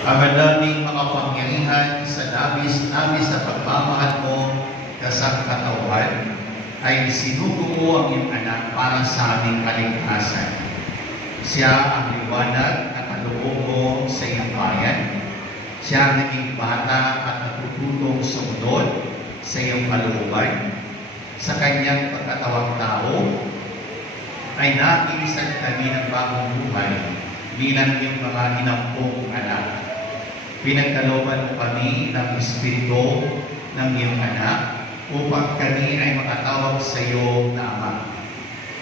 Ama naming makapangyarihan sa labis-labis na pagmamahal mo kasang katawan, ay sinugo mo ang iyong anak para sa aming kaligtasan. Siya ang liwanag at kaloob mo sa iyong bayan. Siya ang naging bata at natututong sumunod sa iyong kalooban. Sa kanyang pagkatawang tao, ay nakikisan kami ng bagong buhay bilang iyong mga inampong anak. Pinagkalooban mo kami ng Espiritu ng iyong anak upang kami ay makatawag sa iyo na Ama.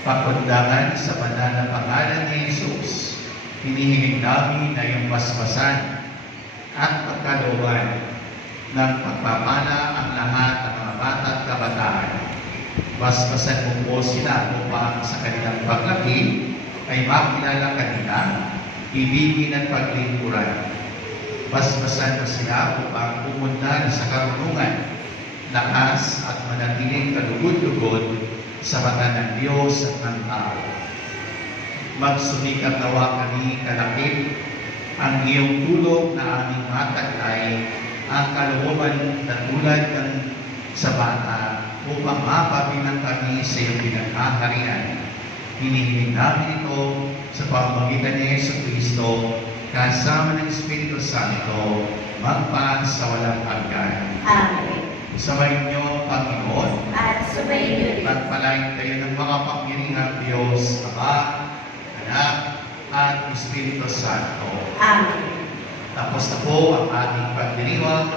Pakundangan sa banal na pangalan ni Jesus, hinihiling namin na iyong basbasan at pagkalooban ng pagpapala ang lahat ng mga bata at kabataan. Basbasan mo po sila upang sa kanilang paglaki ay makilala kanila, ibigin at paglingkuran. Basbasan mo sila upang pumunta sa karunungan, lakas at manatiling kalugod-lugod sa mata ng Diyos at ng tao. Magsumikap nawa kami kalakip ang iyong tulong na aming mataglay ang kalooban na tulad ng sa bata upang mapabilang kami sa iyong pinagkakarian. Hinihiling namin ito sa pamamagitan ni Jesucristo kasama ng Espiritu Santo magpa sa walang hanggan. Amen. Sumayin niyo, Panginoon, At sumayin niyo rin. pagpalain kayo ng mga pangyarihang Diyos, Ama, Anak, at Espiritu Santo. Amen. Tapos na po ang ating pagdiriwang,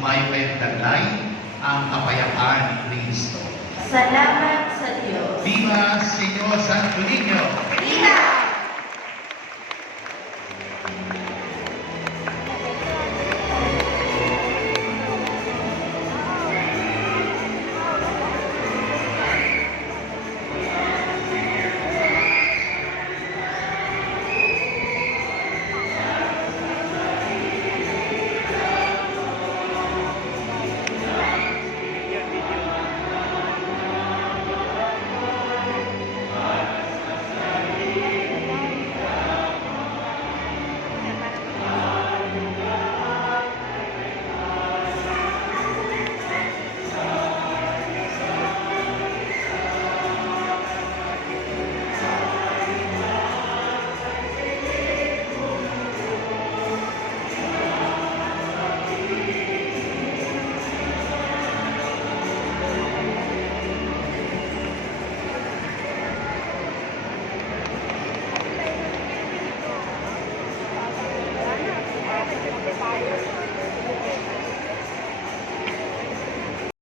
umayo kayong taglay ang kapayapaan ni Kristo. Salamat sa Diyos. Viva Señor Santo Niño! Viva!